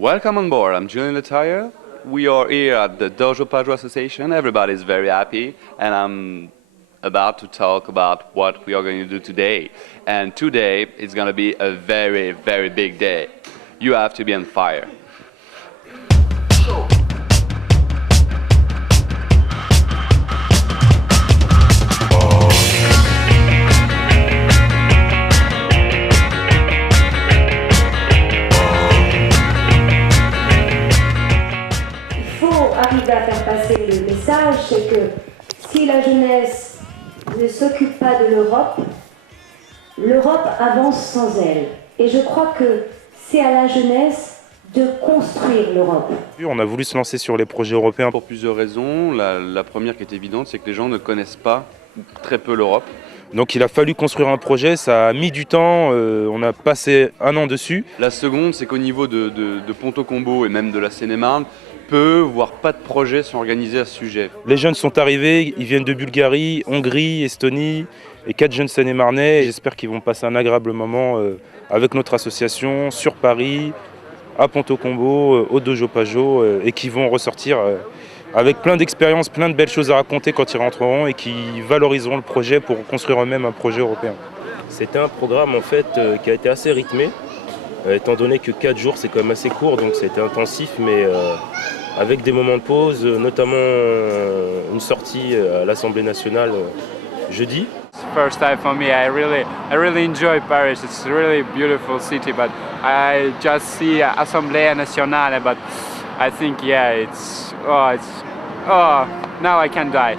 Welcome on board. I'm Julian Letayer. We are here at the Dojo Pajot Association. Everybody's very happy, and I'm about to talk about what we are going to do today. And today is going to be a very, very big day. You have to be on fire. Arriver à faire passer le message, c'est que si la jeunesse ne s'occupe pas de l'Europe, l'Europe avance sans elle. Et je crois que c'est à la jeunesse de construire l'Europe. On a voulu se lancer sur les projets européens Pour plusieurs raisons. La première qui est évidente, c'est que les gens ne connaissent pas ou très peu l'Europe. Donc il a fallu construire un projet, ça a mis du temps, on a passé 1 an dessus. La seconde, c'est qu'au niveau de Ponto Combo et même de la Seine-et-Marne, peu, voire pas de projets sont organisés à ce sujet. Les jeunes sont arrivés, ils viennent de Bulgarie, Hongrie, Estonie, et 4 jeunes Seine-et-Marnais. J'espère qu'ils vont passer un agréable moment avec notre association sur Paris, à Ponto Combo, au Dojo Pajot, et qui vont ressortir avec plein d'expériences, plein de belles choses à raconter quand ils rentreront et qui valoriseront le projet pour construire eux-mêmes un projet européen. C'était un programme en fait qui a été assez rythmé, étant donné que 4 jours c'est quand même assez court, donc c'était intensif, mais avec des moments de pause, notamment une sortie à l'Assemblée nationale jeudi. First time for me. I really enjoy Paris. It's a really beautiful city, but I just see Assemblée nationale, but I think now I can die.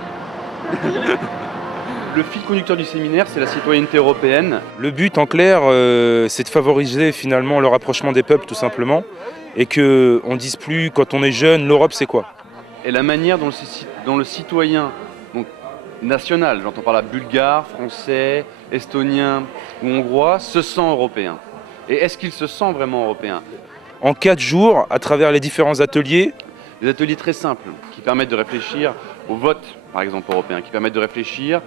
Le fil conducteur du séminaire, c'est la citoyenneté européenne. Le but en clair, c'est de favoriser finalement le rapprochement des peuples tout simplement, et qu'on ne dise plus quand on est jeune, l'Europe c'est quoi? Et la manière dont le citoyen donc, national, j'entends par là bulgare, français, estonien ou hongrois, se sent européen. Et est-ce qu'il se sent vraiment européen? En 4 jours, à travers les différents ateliers. Des ateliers très simples qui permettent de réfléchir au vote, par exemple européen, qui permettent de réfléchir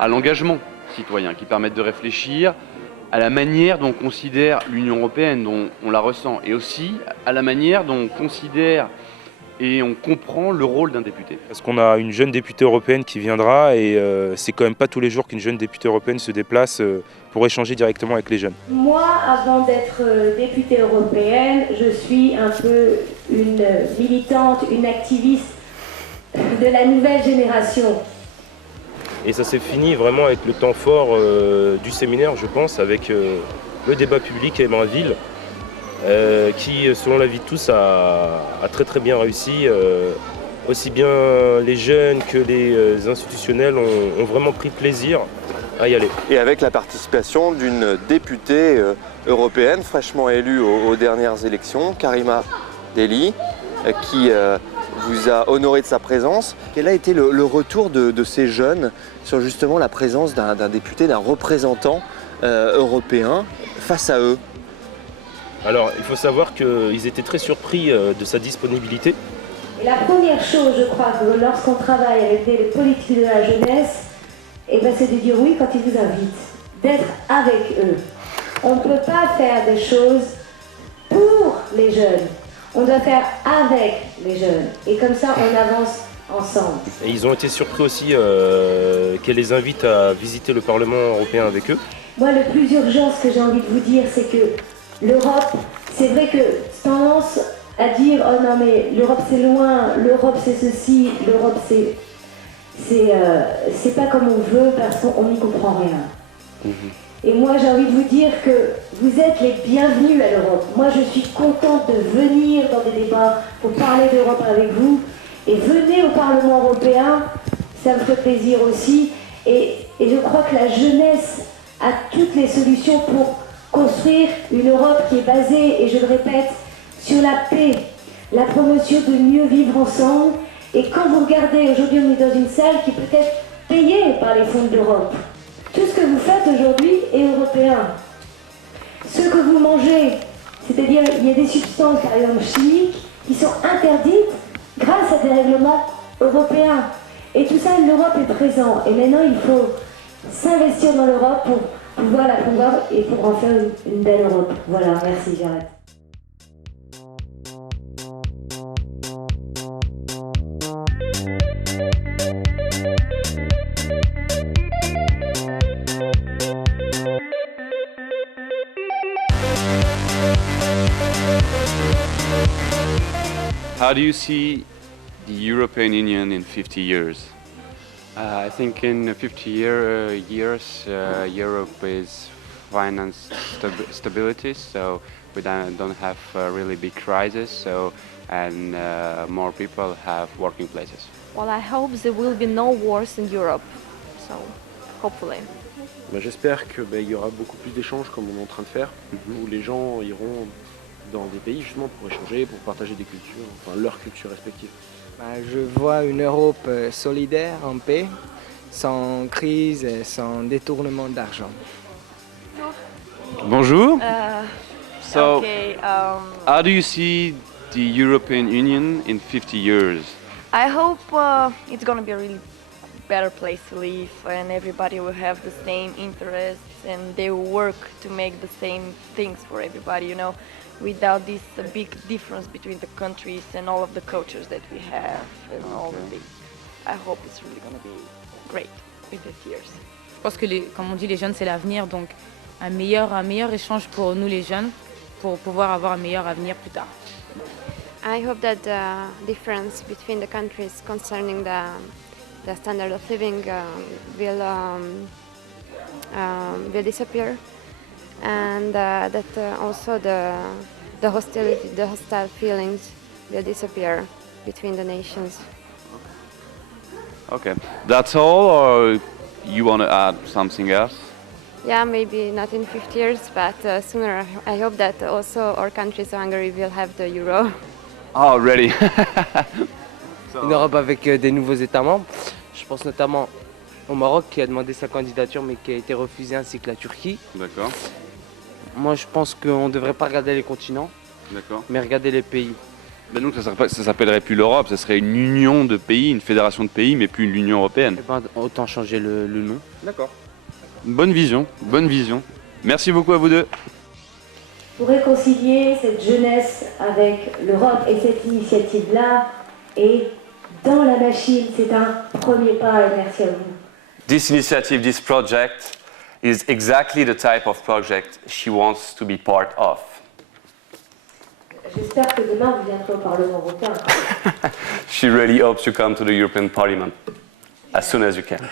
à l'engagement citoyen, qui permettent de réfléchir à la manière dont on considère l'Union européenne, dont on la ressent, et aussi à la manière dont on considère et on comprend le rôle d'un député. Parce qu'on a une jeune députée européenne qui viendra et c'est quand même pas tous les jours qu'une jeune députée européenne se déplace pour échanger directement avec les jeunes. Moi, avant d'être députée européenne, je suis un peu une militante, une activiste de la nouvelle génération. Et ça s'est fini vraiment avec le temps fort du séminaire, je pense, avec le débat public à Émerainville, qui, selon l'avis de tous, a très très bien réussi. Aussi bien les jeunes que les institutionnels ont vraiment pris plaisir à y aller. Et avec la participation d'une députée européenne fraîchement élue aux dernières élections, Karima Delli, qui vous a honoré de sa présence. Quel a été le retour de ces jeunes sur justement la présence d'un député, d'un représentant européen face à eux? Alors, il faut savoir qu'ils étaient très surpris de sa disponibilité. Et la première chose, je crois, que lorsqu'on travaille avec des politiques de la jeunesse, c'est de dire oui quand ils vous invitent, d'être avec eux. On ne peut pas faire des choses pour les jeunes, on doit faire avec les jeunes. Et comme ça, on avance ensemble. Et ils ont été surpris aussi qu'elle les invite à visiter le Parlement européen avec eux. Moi, le plus urgent, ce que j'ai envie de vous dire, c'est que l'Europe, c'est vrai que tendance à dire oh non mais l'Europe c'est loin, l'Europe c'est ceci, l'Europe c'est pas comme on veut parce qu'on n'y comprend rien. Et moi j'ai envie de vous dire que vous êtes les bienvenus à l'Europe. Moi je suis contente de venir dans des débats pour parler d'Europe avec vous. Et venez au Parlement européen, ça me fait plaisir aussi. Et je crois que la jeunesse a toutes les solutions pour construire une Europe qui est basée, et je le répète, sur la paix, la promotion de mieux vivre ensemble. Et quand vous regardez, aujourd'hui on est dans une salle qui peut être payée par les fonds de l'Europe. Tout ce que vous faites aujourd'hui est européen. Ce que vous mangez, c'est-à-dire il y a des substances par exemple chimiques qui sont interdites grâce à des règlements européens. Et tout ça, l'Europe est présente. Et maintenant il faut s'investir dans l'Europe pour pouvoir la promouvoir et pour en faire une belle Europe. Voilà, merci, j'arrête. How do you see the European Union in 50 years? I think in 50 years, Europe is finance stability, so we don't have really big crises, and more people have working places. Well, I hope there will be no wars in Europe, so hopefully. J'espère qu'il y aura beaucoup plus d'échanges comme on est en train de faire, où les gens iront dans des pays justement pour échanger, pour partager des cultures, enfin leurs cultures respectives. Je vois une Europe solidaire, en paix, sans crise et sans détournement d'argent. Bonjour. So, Okay, how do you see the European Union in 50 years? I hope it's gonna be a really better place to live, and everybody will have the same interests, and they will work to make the same things for everybody, you know, without this big difference between the countries and all of the cultures that we have and all the things. I hope it's really gonna be great with these years. Je pense que, comme on dit, les jeunes, c'est l'avenir, donc un meilleur échange pour nous les jeunes, pour pouvoir avoir un meilleur avenir plus tard. I hope that the difference between the countries concerning the standard of living will disappear, and that also the hostile feelings will disappear between the nations. Okay, that's all, or you want to add something else? Yeah, maybe not in 50 years, but sooner. I hope that also our country, Hungary, will have the euro. Oh, ready. Une Europe avec des nouveaux États membres. Je pense notamment au Maroc qui a demandé sa candidature mais qui a été refusée, ainsi que la Turquie. D'accord, Moi je pense qu'on ne devrait pas regarder les continents, d'accord. mais regarder les pays. Ben donc ça s'appellerait plus l'Europe, ça serait une union de pays, une fédération de pays, mais plus l'Union européenne. Et ben, autant changer le nom. D'accord. Bonne vision, bonne vision. Merci beaucoup à vous deux. Pour réconcilier cette jeunesse avec l'Europe et cette initiative-là est dans la machine. C'est un premier pas et merci à vous. This initiative, this project, is exactly the type of project she wants to be part of. J'espère que demain vous viendrez au Parlement européen. She really hopes to come to the European Parliament as soon as you can.